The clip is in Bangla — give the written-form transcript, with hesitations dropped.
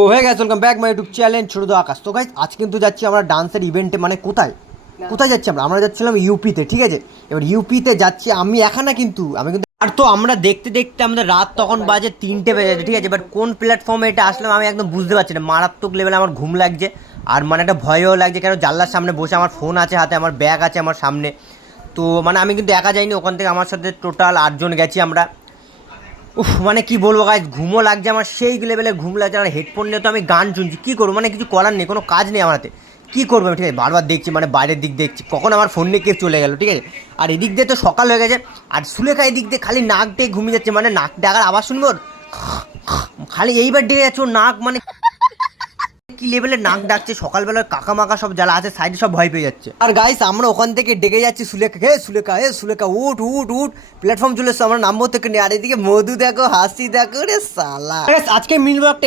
ও হয়ে গেছে, welcome back my YouTube channel ছোট আকাশ। তো গাইস আজ কিন্তু যাচ্ছি আমরা ডান্সের ইভেন্টে, মানে কোথায় যাচ্ছি আমরা যাচ্ছিলাম ইউপিতে, ঠিক আছে। এবার ইউপিতে যাচ্ছি আমি কিন্তু আর তো আমরা দেখতে দেখতে আমাদের রাত তখন বাজে 3টে বেজে যাচ্ছে, ঠিক আছে। এবার কোন প্ল্যাটফর্মে এটা আসলাম আমি একদম বুঝতে পারছি না, মারাত্মক লেভেলে আমার ঘুম লাগছে আর মানে একটা ভয়ও লাগছে, কেন জানলার সামনে বসে আমার ফোন আছে হাতে, আমার ব্যাগ আছে আমার সামনে। তো মানে আমি কিন্তু একা যাইনি, ওখান থেকে আমার সাথে টোটাল 8জন গেছি আমরা। উফ মানে কি বলবো গাইস, ঘুমও লাগছে আমার, সেই লেভেলের ঘুম লাগছে। আমার হেডফোন নিয়ে তো আমি গান শুনছি, কী করবো, মানে কিছু করার নেই, কোনো কাজ নেই আমার হাতে, কী করবো আমি, ঠিক আছে। বারবার দেখছি, মানে বাইরের দিক দেখছি কখন আমার ফোন নিয়ে কে চলে গেলো, ঠিক আছে। আর এদিক দিয়ে তো সকাল হয়ে গেছে, আর সুলেখা এদিক দিয়ে খালি নাক ডেকে ঘুমিয়ে যাচ্ছে, মানে নাক ডাকার আবার শুনবো ওর, খালি এইবার ডেকে যাচ্ছে ওর নাক, মানে কি লেভেলের নাক ডাকছে সকালবেলায়, কাকা মাকা সব যারা আছে সাইডে সব ভয় পেয়ে যাচ্ছে। আর গাইস আমরা ওখান থেকে ডেকে যাচ্ছি সুলেখা, সুলেখা উঠ উঠ উঠ, প্ল্যাটফর্ম চলে এসছে, আমরা নামবো থেকে। আর এদিকে মধু দেখো, হাসি দেখো রে সালা। আজকে মিলবো একটা